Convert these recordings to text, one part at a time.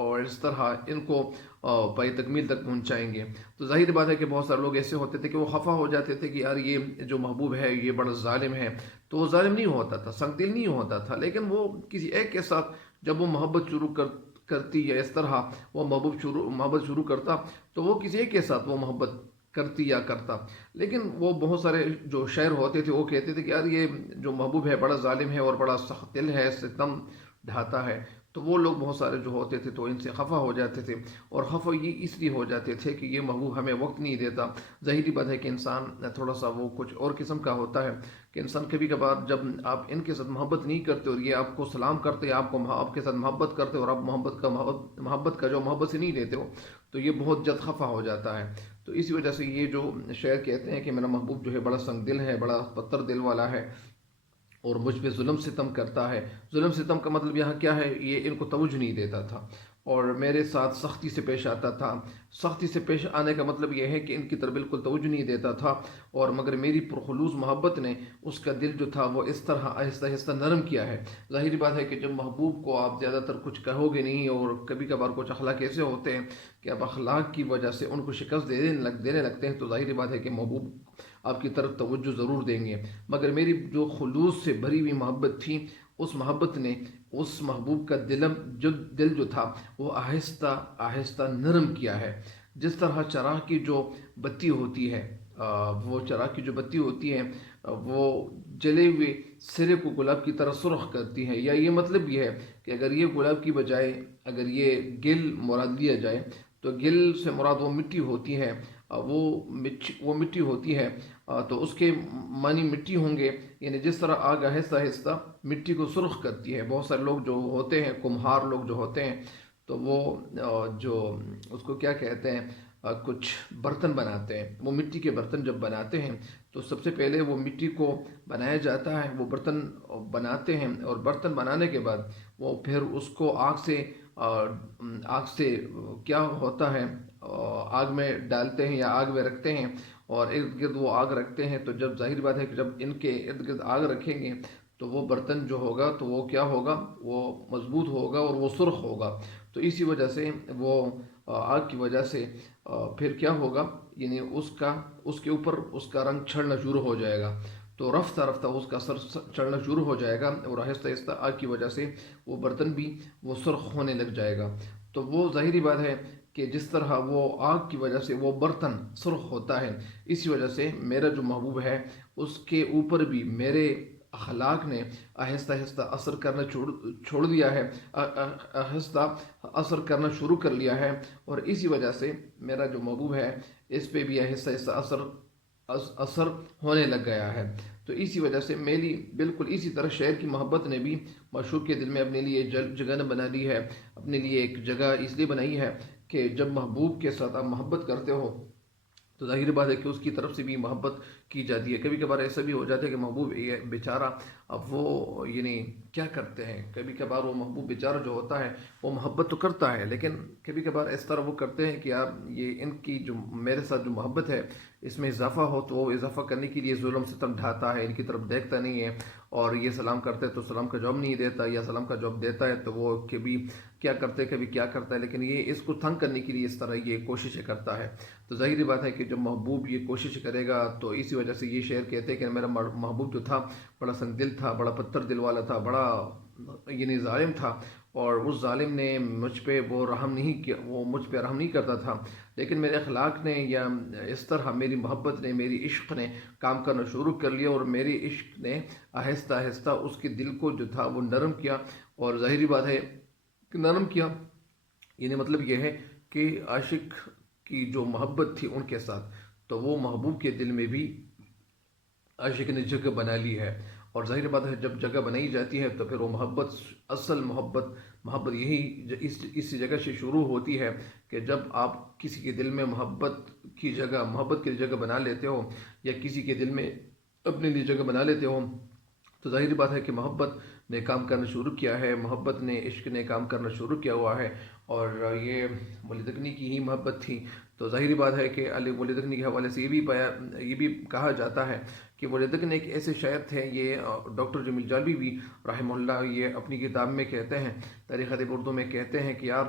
اور اس طرح ان کو پائی تکمیل تک پہنچائیں گے۔ تو ظاہر بات ہے کہ بہت سارے لوگ ایسے ہوتے تھے کہ وہ خفا ہو جاتے تھے کہ یار یہ جو محبوب ہے یہ بڑا ظالم ہے، تو وہ ظالم نہیں ہوتا تھا، سنگ دل نہیں ہوتا تھا، لیکن وہ کسی ایک کے ساتھ جب وہ محبت شروع کرتی یا اس طرح وہ محبت شروع کرتا تو وہ کسی ایک کے ساتھ وہ محبت کرتی یا کرتا۔ لیکن وہ بہت سارے جو شاعر ہوتے تھے وہ کہتے تھے کہ یار یہ جو محبوب ہے بڑا ظالم ہے اور بڑا سخت دل ہے، ستم ڈھاتا ہے۔ تو وہ لوگ بہت سارے جو ہوتے تھے تو ان سے خفا ہو جاتے تھے، اور خفا یہ اس لیے ہو جاتے تھے کہ یہ محبوب ہمیں وقت نہیں دیتا۔ ظاہری بات ہے کہ انسان تھوڑا سا وہ کچھ اور قسم کا ہوتا ہے کہ انسان کبھی کبھار جب آپ ان کے ساتھ محبت نہیں کرتے اور یہ آپ کو سلام کرتے، آپ کے ساتھ محبت کرتے اور آپ محبت کا جو محبت سے نہیں دیتے ہو، تو یہ بہت جلد خفا ہو جاتا ہے۔ تو اسی وجہ سے یہ جو شاعر کہتے ہیں کہ میرا محبوب جو ہے بڑا سنگ دل ہے، بڑا پتھر دل والا ہے اور مجھ پہ ظلم ستم کرتا ہے۔ ظلم ستم کا مطلب یہاں کیا ہے، یہ ان کو توجہ نہیں دیتا تھا اور میرے ساتھ سختی سے پیش آتا تھا۔ سختی سے پیش آنے کا مطلب یہ ہے کہ ان کی طرف بالکل توجہ نہیں دیتا تھا، اور مگر میری پرخلوص محبت نے اس کا دل جو تھا وہ اس طرح آہستہ آہستہ نرم کیا ہے۔ ظاہری بات ہے کہ جب محبوب کو آپ زیادہ تر کچھ کہو گے نہیں، اور کبھی کبھار کچھ اخلاق ایسے ہوتے ہیں کہ آپ اخلاق کی وجہ سے ان کو شکست دینے لگتے ہیں، تو ظاہری بات ہے کہ محبوب آپ کی طرف توجہ ضرور دیں گے۔ مگر میری جو خلوص سے بھری ہوئی محبت تھی، اس محبت نے اس محبوب کا دل جو تھا وہ آہستہ آہستہ نرم کیا ہے۔ جس طرح چراغ کی جو بتی ہوتی ہے، وہ چراغ کی جو بتی ہوتی ہے وہ جلے ہوئے سرے کو گلاب کی طرح سرخ کرتی ہے، یا یہ مطلب یہ ہے کہ اگر یہ گلاب کی بجائے اگر یہ گل مراد لیا جائے تو گل سے مراد وہ مٹی ہوتی ہے، وہ مٹی ہوتی ہے، تو اس کے معنی مٹی ہوں گے، یعنی جس طرح آگ آہستہ آہستہ مٹی کو سرخ کرتی ہے۔ بہت سارے لوگ جو ہوتے ہیں، کمہار لوگ جو ہوتے ہیں، تو وہ جو اس کو کیا کہتے ہیں، کچھ برتن بناتے ہیں، وہ مٹی کے برتن جب بناتے ہیں تو سب سے پہلے وہ مٹی کو بنایا جاتا ہے، وہ برتن بناتے ہیں، اور برتن بنانے کے بعد وہ پھر اس کو آگ سے کیا ہوتا ہے، آگ میں ڈالتے ہیں یا آگ میں رکھتے ہیں، اور ارد گرد وہ آگ رکھتے ہیں۔ تو جب ظاہر بات ہے کہ جب ان کے ارد گرد آگ رکھیں گے تو وہ برتن جو ہوگا تو وہ کیا ہوگا، وہ مضبوط ہوگا اور وہ سرخ ہوگا۔ تو اسی وجہ سے وہ آگ کی وجہ سے پھر کیا ہوگا، یعنی اس کے اوپر اس کا رنگ چھڑنا شروع ہو جائے گا، تو رفتہ رفتہ اس کا سر چڑھنا شروع ہو جائے گا، اور آہستہ آہستہ آگ کی وجہ سے وہ برتن بھی وہ سرخ ہونے لگ جائے گا۔ تو وہ ظاہری بات ہے کہ جس طرح وہ آگ کی وجہ سے وہ برتن سرخ ہوتا ہے، اسی وجہ سے میرا جو محبوب ہے اس کے اوپر بھی میرے اخلاق نے آہستہ آہستہ اثر کرنا چھوڑ دیا ہے، آہستہ اثر کرنا شروع کر لیا ہے، اور اسی وجہ سے میرا جو محبوب ہے اس پہ بھی آہستہ آہستہ اثر ہونے لگ گیا ہے۔ تو اسی وجہ سے میری بالکل اسی طرح شعر کی محبت نے بھی معشوق کے دل میں اپنے لیے جگہ نہ بنا لی ہے، اپنے لیے ایک جگہ اس لیے بنائی ہے کہ جب محبوب کے ساتھ آپ محبت کرتے ہو تو ظاہر بات ہے کہ اس کی طرف سے بھی محبت کی جاتی ہے۔ کبھی کبھار ایسا بھی ہو جاتا ہے کہ محبوب بیچارہ، اب وہ یعنی کیا کرتے ہیں، کبھی کبھار وہ محبوب بیچارہ جو ہوتا ہے وہ محبت تو کرتا ہے، لیکن کبھی کبھار اس طرح وہ کرتے ہیں کہ یار یہ ان کی جو میرے ساتھ جو محبت ہے اس میں اضافہ ہو، تو وہ اضافہ کرنے کے لیے ظلم ستم ڈھاتا ہے، ان کی طرف دیکھتا نہیں ہے، اور یہ سلام کرتے تو سلام کا جواب نہیں دیتا، یا سلام کا جواب دیتا ہے تو وہ کبھی کیا کرتے کبھی کیا کرتا ہے، لیکن یہ اس کو تنگ کرنے کے لیے اس طرح یہ کوششیں کرتا ہے۔ تو ظاہری بات ہے کہ جب محبوب یہ کوشش کرے گا تو اسی وجہ سے یہ شعر کہتے ہیں کہ میرا محبوب جو تھا بڑا سنگ دل تھا، بڑا پتھر دل والا تھا، بڑا یعنی ظالم تھا، اور اس ظالم نے مجھ پہ وہ رحم نہیں کیا، وہ مجھ پہ رحم نہیں کرتا تھا، لیکن میرے اخلاق نے یا اس طرح میری محبت نے، میری عشق نے کام کرنا شروع کر لیا، اور میری عشق نے آہستہ آہستہ اس کے دل کو جو تھا وہ نرم کیا، اور ظاہری بات ہے کہ نرم کیا یعنی مطلب یہ ہے کہ عاشق کی جو محبت تھی ان کے ساتھ، تو وہ محبوب کے دل میں بھی عاشق نے جگہ بنا لی ہے، اور ظاہر بات ہے جب جگہ بنائی جاتی ہے تو پھر وہ محبت، اصل محبت یہی اس جگہ سے شروع ہوتی ہے کہ جب آپ کسی کے دل میں محبت کی جگہ بنا لیتے ہو، یا کسی کے دل میں اپنے لیے جگہ بنا لیتے ہو، تو ظاہر بات ہے کہ محبت نے کام کرنا شروع کیا ہے، محبت نے، عشق نے کام کرنا شروع کیا ہوا ہے، اور یہ مولدگنی کی ہی محبت تھی۔ تو ظاہری بات ہے کہ علی مولدگنی کے حوالے سے یہ بھی کہا جاتا ہے کہ ولیدگن ایک ایسے شاعر تھے، یہ ڈاکٹر جمیل جالبی بھی رحمہ اللہ یہ اپنی کتاب میں کہتے ہیں، تاریخ ادب اردو میں کہتے ہیں کہ یار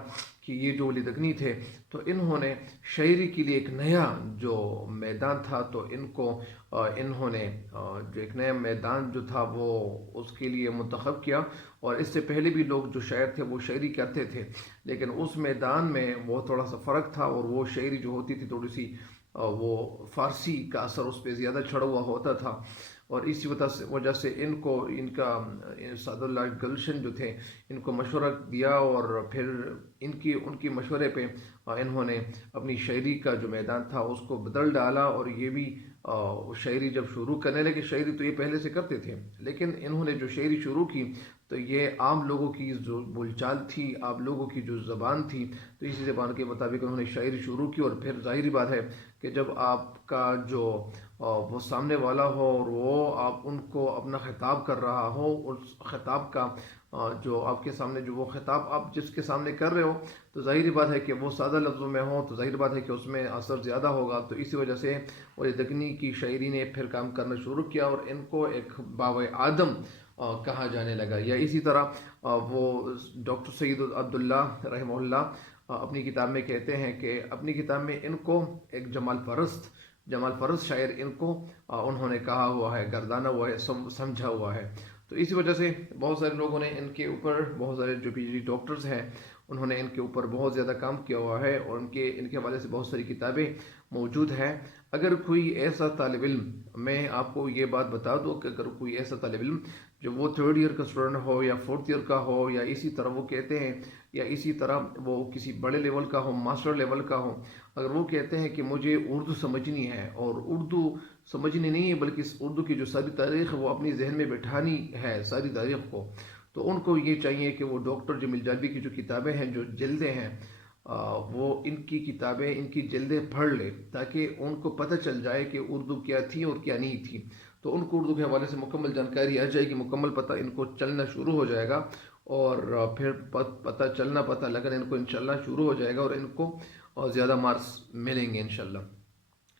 کہ یہ جو ولیدگنی تھے تو انہوں نے شاعری کے لیے ایک نیا جو میدان تھا تو انہوں نے جو ایک نیا میدان جو تھا وہ اس کے لیے منتخب کیا، اور اس سے پہلے بھی لوگ جو شاعر تھے وہ شاعری کرتے تھے، لیکن اس میدان میں وہ تھوڑا سا فرق تھا، اور وہ شاعری جو ہوتی تھی تھوڑی سی وہ فارسی کا اثر اس پہ زیادہ چڑھا ہوا ہوتا تھا، اور اسی وجہ سے ان کا سعد اللہ گلشن جو تھے ان کو مشورہ دیا، اور پھر ان کے مشورے پہ انہوں نے اپنی شاعری کا جو میدان تھا اس کو بدل ڈالا، اور یہ بھی شاعری جب شروع کرنے لگے، شاعری تو یہ پہلے سے کرتے تھے لیکن انہوں نے جو شاعری شروع کی تو یہ عام لوگوں کی جو بول چال تھی، عام لوگوں کی جو زبان تھی، تو اسی زبان کے مطابق انہوں نے شاعری شروع کی، اور پھر ظاہری بات ہے کہ جب آپ کا جو وہ سامنے والا ہو اور وہ آپ ان کو اپنا خطاب کر رہا ہو، اس خطاب کا جو آپ کے سامنے جو وہ خطاب آپ جس کے سامنے کر رہے ہو تو ظاہری بات ہے کہ وہ سادہ لفظوں میں ہو تو ظاہر بات ہے کہ اس میں اثر زیادہ ہوگا، تو اسی وجہ سے ولیدگنی کی شاعری نے پھر کام کرنا شروع کیا، اور ان کو ایک بابا آدم کہا جانے لگا۔ یا اسی طرح وہ ڈاکٹر سید عبداللہ رحمہ اللہ اپنی کتاب میں کہتے ہیں کہ اپنی کتاب میں ان کو ایک جمال پرست شاعر ان کو انہوں نے کہا ہوا ہے، گردانہ ہوا ہے، سمجھا ہوا ہے۔ تو اسی وجہ سے بہت سارے لوگوں نے ان کے اوپر، بہت سارے جو پی ایچ ڈی ڈاکٹرز ہیں انہوں نے ان کے اوپر بہت زیادہ کام کیا ہوا ہے، اور ان کے حوالے سے بہت ساری کتابیں موجود ہیں۔ اگر کوئی ایسا طالب علم، میں آپ کو یہ بات بتا دوں کہ اگر کوئی ایسا طالب علم جو وہ 3rd ایئر کا اسٹوڈنٹ ہو یا 4th ایئر کا ہو، یا اسی طرح وہ کہتے ہیں یا اسی طرح وہ کسی بڑے لیول کا ہو، ماسٹر لیول کا ہو، اگر وہ کہتے ہیں کہ مجھے اردو سمجھنی ہے، اور اردو سمجھنی نہیں ہے بلکہ اس اردو کی جو ساری تاریخ ہے وہ اپنی ذہن میں بٹھانی ہے ساری تاریخ کو، تو ان کو یہ چاہیے کہ وہ ڈاکٹر جمیل جالبی کی جو کتابیں ہیں، جو جلدیں ہیں، وہ ان کی کتابیں، ان کی جلدیں پڑھ لے تاکہ ان کو پتہ چل جائے کہ اردو کیا تھی اور کیا نہیں تھی، تو ان کو اردو کے حوالے سے مکمل جانکاری آ جائے گی، مکمل پتہ ان کو چلنا شروع ہو جائے گا، اور پھر پتہ لگنا ان کو انشاءاللہ شروع ہو جائے گا، اور ان کو زیادہ مارکس ملیں گے انشاءاللہ۔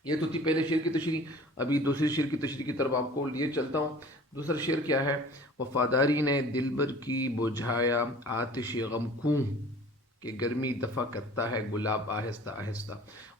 یہ تو تھی پہلے شعر کی تشریح، ابھی دوسری شعر کی تشریح کی طرف آپ کو لیے چلتا ہوں۔ دوسرا شعر کیا ہے؟ وفاداری نے دلبر کی بجھایا آتش غم کوں، کہ گرمی دفع کرتا ہے گلاب آہستہ آہستہ۔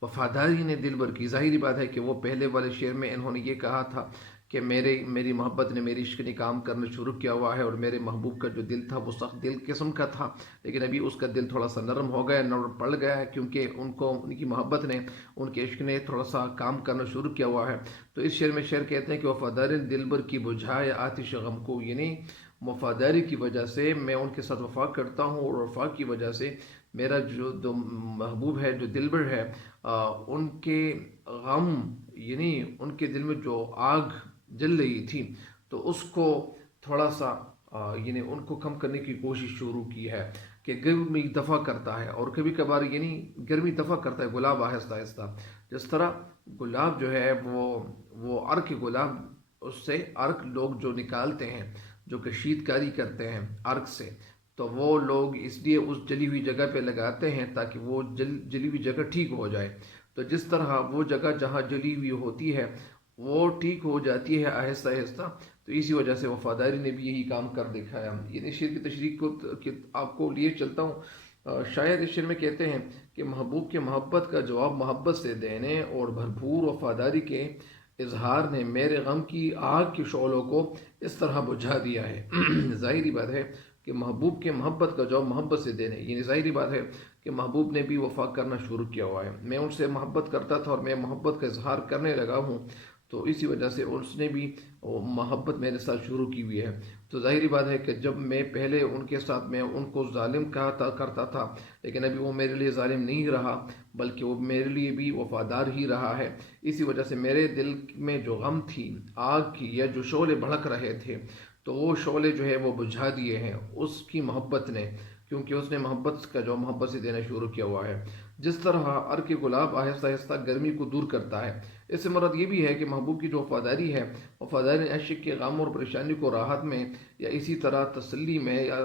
وفاداری نے دلبر کی، ظاہری بات ہے کہ وہ پہلے والے شعر میں انہوں نے یہ کہا تھا کہ میری محبت نے، میری عشق نے کام کرنا شروع کیا ہوا ہے، اور میرے محبوب کا جو دل تھا وہ سخت دل قسم کا تھا، لیکن ابھی اس کا دل تھوڑا سا نرم ہو گیا، نرم پڑ گیا ہے، کیونکہ ان کی محبت نے، ان کے عشق نے تھوڑا سا کام کرنا شروع کیا ہوا ہے۔ تو اس شعر میں شعر کہتے ہیں کہ وفاداری دلبر کی بجھائے آتش غم کو، یعنی وفاداری کی وجہ سے میں ان کے ساتھ وفا کرتا ہوں، اور وفا کی وجہ سے میرا جو محبوب ہے، جو دلبر ہے، ان کے غم، یعنی ان کے دل میں جو آگ جل رہی تھی تو اس کو تھوڑا سا یعنی ان کو کم کرنے کی کوشش شروع کی ہے، کہ گرمی دفع کرتا ہے، اور کبھی کبھار یعنی گرمی دفع کرتا ہے گلاب آہستہ آہستہ، جس طرح گلاب جو ہے وہ عرق گلاب، اس سے عرق لوگ جو نکالتے ہیں، جو کشید کاری کرتے ہیں عرق سے، تو وہ لوگ اس لیے اس جلی ہوئی جگہ پہ لگاتے ہیں تاکہ وہ جلی ہوئی جگہ ٹھیک ہو جائے، تو جس طرح وہ جگہ جہاں جلی ہوئی ہوتی ہے وہ ٹھیک ہو جاتی ہے آہستہ آہستہ، تو اسی وجہ سے وفاداری نے بھی یہی کام کر دکھایا۔ یعنی شعر کی تشریح کو آپ کو لیے چلتا ہوں۔ شاعر اس شعر میں کہتے ہیں کہ محبوب کے محبت کا جواب محبت سے دینے اور بھرپور وفاداری کے اظہار نے میرے غم کی آگ کے شعلوں کو اس طرح بجھا دیا ہے۔ ظاہری بات ہے کہ محبوب کے محبت کا جواب محبت سے دینے، یعنی ظاہری بات ہے کہ محبوب نے بھی وفا کرنا شروع کیا ہوا ہے، میں ان سے محبت کرتا تھا اور میں محبت کا اظہار کرنے لگا ہوں، تو اسی وجہ سے اس نے بھی محبت میرے ساتھ شروع کی ہوئی ہے۔ تو ظاہری بات ہے کہ جب میں پہلے ان کے ساتھ میں ان کو ظالم کرتا تھا، لیکن ابھی وہ میرے لیے ظالم نہیں رہا بلکہ وہ میرے لیے بھی وفادار ہی رہا ہے، اسی وجہ سے میرے دل میں جو غم تھی، آگ کی، یا جو شعلے بھڑک رہے تھے، تو وہ شعلے جو ہے وہ بجھا دیے ہیں اس کی محبت نے، کیونکہ اس نے محبت کا جو محبت سے دینا شروع کیا ہوا ہے۔ جس طرح عرق گلاب آہستہ آہستہ گرمی کو دور کرتا ہے، اس سے مراد یہ بھی ہے کہ محبوب کی جو وفاداری ہے، وفاداری عاشق کے غم اور پریشانی کو راحت میں، یا اسی طرح تسلی میں، یا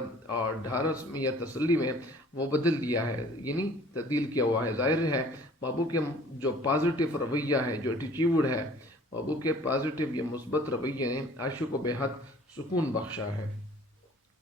ڈھارس میں، یا تسلی میں وہ بدل دیا ہے، یعنی تبدیل کیا ہوا ہے۔ ظاہر ہے محبوب کے جو پازیٹیو رویہ ہے، جو ایٹیٹیوڈ ہے، محبوب کے پازیٹیو یہ مثبت رویے نے عاشق کو بے حد سکون بخشا ہے۔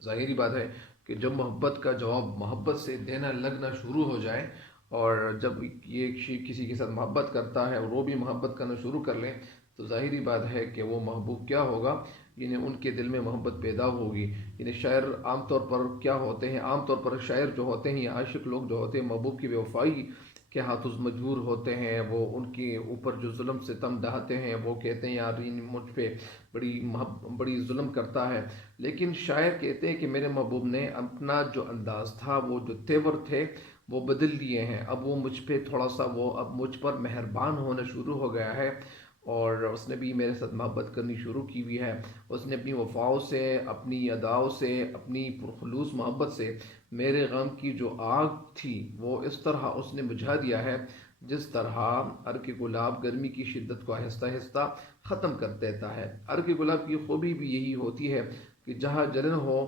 ظاہری بات ہے کہ جب محبت کا جواب محبت سے دینا لگنا شروع ہو جائے، اور جب یہ کسی کے ساتھ محبت کرتا ہے اور وہ بھی محبت کرنا شروع کر لیں، تو ظاہری بات ہے کہ وہ محبوب کیا ہوگا، یعنی ان کے دل میں محبت پیدا ہوگی۔ یعنی شاعر عام طور پر کیا ہوتے ہیں، عام طور پر شاعر جو ہوتے ہیں یا عاشق لوگ جو ہوتے ہیں، محبوب کی بے وفائی کے ہاتھ مجبور ہوتے ہیں، وہ ان کے اوپر جو ظلم ستم ڈھاتے ہیں، وہ کہتے ہیں یار یہ مجھ پہ بڑی ظلم کرتا ہے، لیکن شاعر کہتے ہیں کہ میرے محبوب نے اپنا جو انداز تھا، وہ جو تیور تھے، وہ بدل لیے ہیں۔ اب وہ مجھ پہ تھوڑا سا وہ اب مجھ پر مہربان ہونا شروع ہو گیا ہے، اور اس نے بھی میرے ساتھ محبت کرنی شروع کی ہوئی ہے۔ اس نے اپنی وفاؤں سے، اپنی اداؤں سے، اپنی پرخلوص محبت سے میرے غم کی جو آگ تھی وہ اس طرح اس نے بجھا دیا ہے، جس طرح عرق گلاب گرمی کی شدت کو آہستہ آہستہ ختم کر دیتا ہے۔ عرق گلاب کی خوبی بھی یہی ہوتی ہے کہ جہاں جلن ہو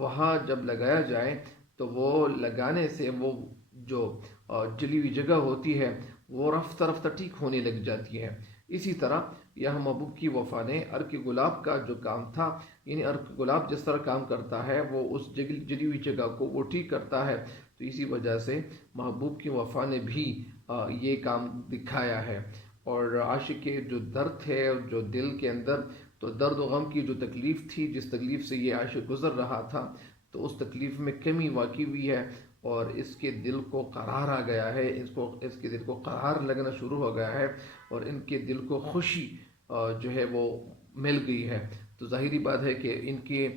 وہاں جب لگایا جائے تو وہ لگانے سے وہ جو جلی ہوئی جگہ ہوتی ہے وہ رفتہ رفتہ ٹھیک ہونے لگ جاتی ہے۔ اسی طرح یہاں محبوب کی وفا نے عرق گلاب کا جو کام تھا، یعنی عرق گلاب جس طرح کام کرتا ہے وہ اس جلی ہوئی جگہ کو وہ ٹھیک کرتا ہے، تو اسی وجہ سے محبوب کی وفا نے بھی یہ کام دکھایا ہے۔ اور عاشق کے جو درد ہے، جو دل کے اندر تو درد و غم کی جو تکلیف تھی، جس تکلیف سے یہ عاشق گزر رہا تھا، تو اس تکلیف میں کمی واقع ہوئی ہے، اور اس کے دل کو قرار آ گیا ہے، اس کے دل کو قرار لگنا شروع ہو گیا ہے، اور ان کے دل کو خوشی جو ہے وہ مل گئی ہے۔ تو ظاہری بات ہے کہ ان کے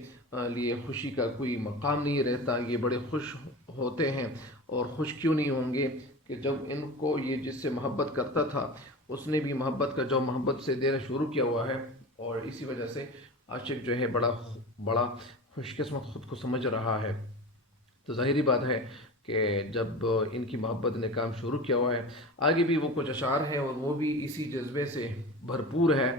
لیے خوشی کا کوئی مقام نہیں رہتا، یہ بڑے خوش ہوتے ہیں، اور خوش کیوں نہیں ہوں گے کہ جب ان کو یہ جس سے محبت کرتا تھا اس نے بھی محبت کا جو محبت سے دینا شروع کیا ہوا ہے، اور اسی وجہ سے عاشق جو ہے بڑا بڑا خوش قسمت خود کو سمجھ رہا ہے۔ تو ظاہری بات ہے کہ جب ان کی محبت نے کام شروع کیا ہوا ہے، آگے بھی وہ کچھ اشعار ہیں اور وہ بھی اسی جذبے سے بھرپور ہے۔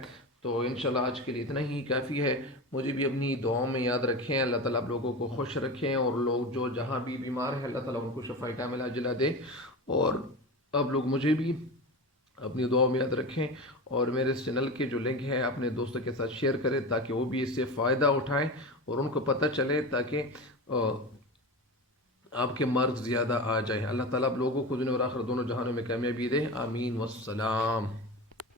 تو انشاءاللہ آج کے لیے اتنا ہی کافی ہے۔ مجھے بھی اپنی دعاؤں میں یاد رکھیں، اللہ تعالیٰ آپ لوگوں کو خوش رکھیں، اور لوگ جو جہاں بھی بیمار ہیں اللہ تعالیٰ ان کو شفاء کاملہ عاجلہ دے، اور آپ لوگ مجھے بھی اپنی دعاؤں میں یاد رکھیں، اور میرے اس چینل کے جو لنک ہے اپنے دوستوں کے ساتھ شیئر کریں تاکہ وہ بھی اس سے فائدہ اٹھائیں اور ان کو پتہ چلے، تاکہ آپ کے مارکس زیادہ آ جائیں۔ اللہ تعالیٰ آپ لوگوں کو دنیا اور آخرت دونوں جہانوں میں کامیابی دے، آمین والسلام۔